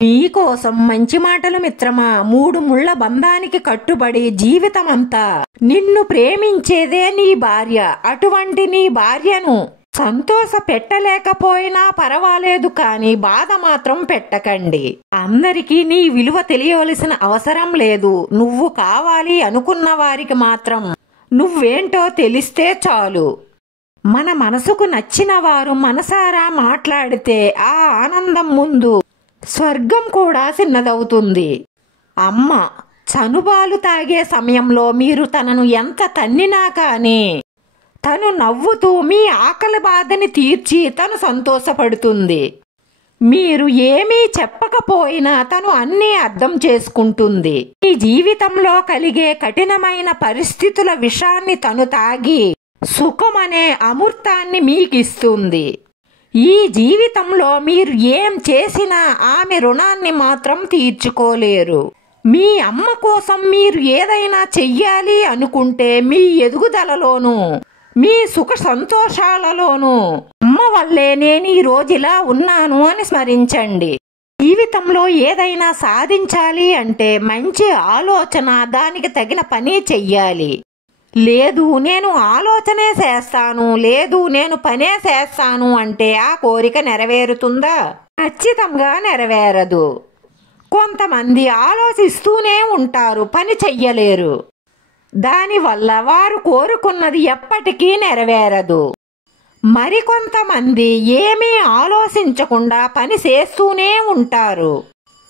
నీకోసం మంచి మాటలు మిత్రమా. 3 ముళ్ల బంధానికి కట్టుబడి జీవితమంతా నిన్ను ప్రేమించేదే నీ భార్య. అటువంటి నీ భార్యను సంతోష పెట్టలేకపోయినా పర్వాలేదు, కానీ బాధ మాత్రం పెట్టకండి. అందరికీ నీ విలువ తెలియవలసిన అవసరం లేదు. నువ్వు కావాలి అనుకున్న వారికి మాత్రం నువ్వేంటో తెలిస్తే చాలు. మన మనసుకు నచ్చిన వారు మనసారా మాట్లాడితే ఆ ఆనందం ముందు స్వర్గం కూడా చిన్నదవుతుంది. అమ్మ చనుబాలు తాగే సమయంలో మీరు తనను ఎంత తన్నినా కానీ తను నవ్వుతూ మీ ఆకలి బాధని తీర్చి తను సంతోషపడుతుంది. మీరు ఏమీ చెప్పకపోయినా తను అన్నీ అర్థం చేసుకుంటుంది. ఈ జీవితంలో కలిగే కఠినమైన పరిస్థితుల విషాన్ని తను తాగి సుఖమనే అమృతాన్ని మీకిస్తుంది. ఈ జీవితంలో మీరు ఏం చేసినా ఆమె రుణాన్ని మాత్రం తీర్చుకోలేరు. మీ అమ్మ కోసం మీరు ఏదైనా చెయ్యాలి అనుకుంటే మీ ఎదుగుదలలోనూ మీ సుఖ సంతోషాలలోనూ అమ్మ వల్లే నేను ఈ రోజులా ఉన్నాను అని స్మరించండి. జీవితంలో ఏదైనా సాధించాలి అంటే మంచి ఆలోచన, దానికి తగిన పని చెయ్యాలి. లేదు నేను ఆలోచనే చేస్తాను, లేదు నేను పనే చేస్తాను అంటే ఆ కోరిక నెరవేరుతుందా? ఖచ్చితంగా నెరవేరదు. కొంతమంది ఆలోచిస్తూనే ఉంటారు, పని చెయ్యలేరు. దానివల్ల వారు కోరుకున్నది ఎప్పటికీ నెరవేరదు. మరికొంతమంది ఏమీ ఆలోచించకుండా పని చేస్తూనే ఉంటారు.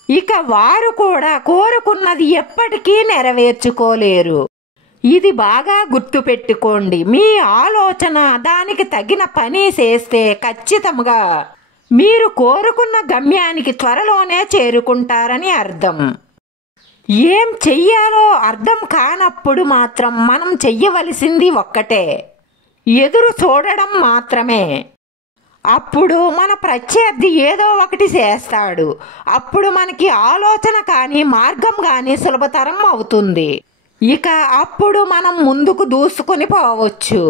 ఇక వారు కూడా కోరుకున్నది ఎప్పటికీ నెరవేర్చుకోలేరు. ఇది బాగా గుర్తుపెట్టుకోండి. మీ ఆలోచన, దానికి తగిన పని చేస్తే ఖచ్చితంగా మీరు కోరుకున్న గమ్యానికి త్వరలోనే చేరుకుంటారని అర్థం. ఏం చెయ్యాలో అర్థం కానప్పుడు మాత్రం మనం చెయ్యవలసింది ఒక్కటే, ఎదురు చూడడం మాత్రమే. అప్పుడు మన ప్రత్యర్థి ఏదో ఒకటి చేస్తాడు. అప్పుడు మనకి ఆలోచన కానీ మార్గం కానీ సులభతరం అవుతుంది. ఇక అప్పుడు మనం ముందుకు దూసుకొని పోవచ్చు.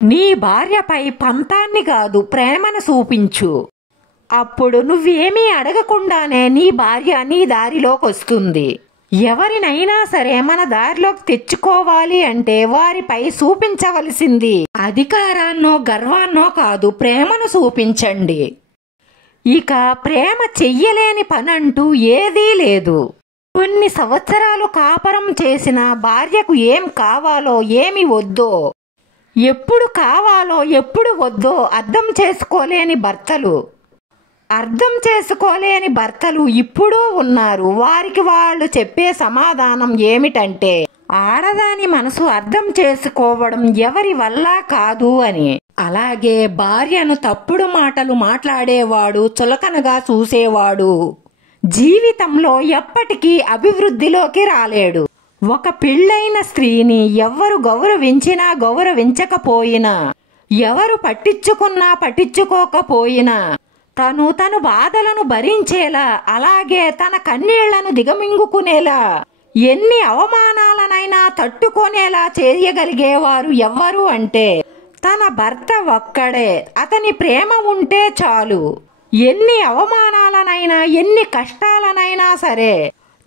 నీ భార్యపై పంతాన్ని కాదు, ప్రేమను చూపించు. అప్పుడు నువ్వేమీ అడగకుండానే నీ భార్య నీ దారిలోకి వస్తుంది. ఎవరినైనా సరే మన దారిలోకి తెచ్చుకోవాలి అంటే వారిపై చూపించవలసింది అధికారాన్నో గర్వాన్నో కాదు, ప్రేమను చూపించండి. ఇక ప్రేమ చెయ్యలేని పనంటూ ఏదీ లేదు. కొన్ని సంవత్సరాలు కాపరం చేసిన భార్యకు ఏం కావాలో ఏమి వద్దో, ఎప్పుడు కావాలో ఎప్పుడు వద్దో అర్థం చేసుకోలేని భర్తలు ఇప్పుడు ఉన్నారు. వారికి వాళ్ళు చెప్పే సమాధానం ఏమిటంటే, ఆడదాని మనసు అర్థం చేసుకోవడం ఎవరి వల్ల కాదు అని. అలాగే భార్యను తప్పుడు మాటలు మాట్లాడేవాడు, చులకనగా చూసేవాడు జీవితంలో ఎప్పటికీ అభివృద్ధిలోకి రాలేడు. ఒక పెళ్ళైన స్త్రీని ఎవ్వరు గౌరవించినా గౌరవించకపోయినా, ఎవరు పట్టించుకున్నా పట్టించుకోకపోయినా తను బాధలను భరించేలా, అలాగే తన కన్నీళ్లను దిగమింగుకునేలా, ఎన్ని అవమానాలనైనా తట్టుకునేలా చేయగలిగేవారు ఎవ్వరు అంటే తన భర్త ఒక్కడే. అతని ప్రేమ ఉంటే చాలు. ఎన్ని అవమానాలనైనా ఎన్ని కష్టాలనైనా సరే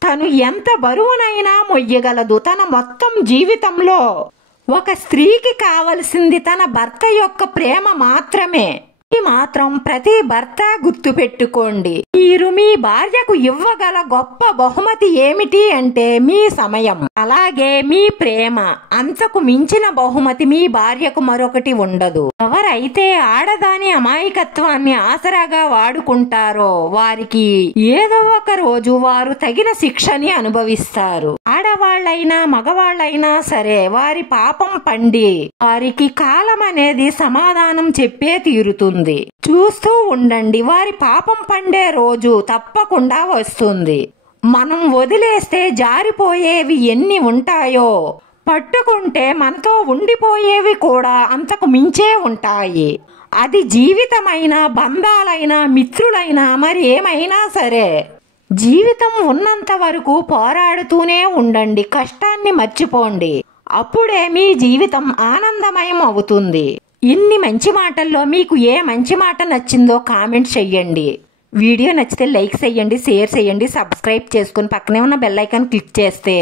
తను ఎంత బరువునైనా మొయ్యగలదు. తన మొత్తం జీవితంలో ఒక స్త్రీకి కావలసింది తన భర్త యొక్క ప్రేమ మాత్రమే. ఈ మాత్రం ప్రతి భర్త గుర్తుపెట్టుకోండి. మీరు మీ భార్యకు ఇవ్వగల గొప్ప బహుమతి ఏమిటి అంటే మీ సమయం, అలాగే మీ ప్రేమ. అంతకు మించిన బహుమతి మీ భార్యకు మరొకటి ఉండదు. ఎవరైతే ఆడదాని అమాయకత్వాన్ని ఆసరాగా వాడుకుంటారో వారికి ఏదో ఒక రోజు వారు తగిన శిక్షని అనుభవిస్తారు. ఆడవాళ్లైనా మగవాళ్లైనా సరే వారి పాపం పండి వారికి కాలం అనేది సమాధానం చెప్పే తీరుతుంది. చూస్తూ ఉండండి, వారి పాపం పండే రోజు తప్పకుండా వస్తుంది. మనం వదిలేస్తే జారిపోయేవి ఎన్ని ఉంటాయో, పట్టుకుంటే మనతో ఉండిపోయేవి కూడా అంతకు మించే ఉంటాయి. అది జీవితమైనా, బంధాలైనా, మిత్రులైనా, మరి ఏమైనా సరే జీవితం ఉన్నంత వరకు పోరాడుతూనే ఉండండి. కష్టాన్ని మర్చిపోండి. అప్పుడే మీ జీవితం ఆనందమయం అవుతుంది. ఇన్ని మంచి మాటల్లో మీకు ఏ మంచి మాట నచ్చిందో కామెంట్ చెయ్యండి. వీడియో నచ్చితే లైక్ చేయండి, షేర్ చేయండి, సబ్స్క్రైబ్ చేసుకుని పక్కనే ఉన్న బెల్ ఐకాన్ క్లిక్ చేస్తే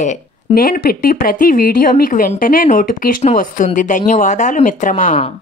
నేను పెట్టి ప్రతి వీడియో మీకు వెంటనే నోటిఫికేషన్ వస్తుంది. ధన్యవాదాలు మిత్రమా.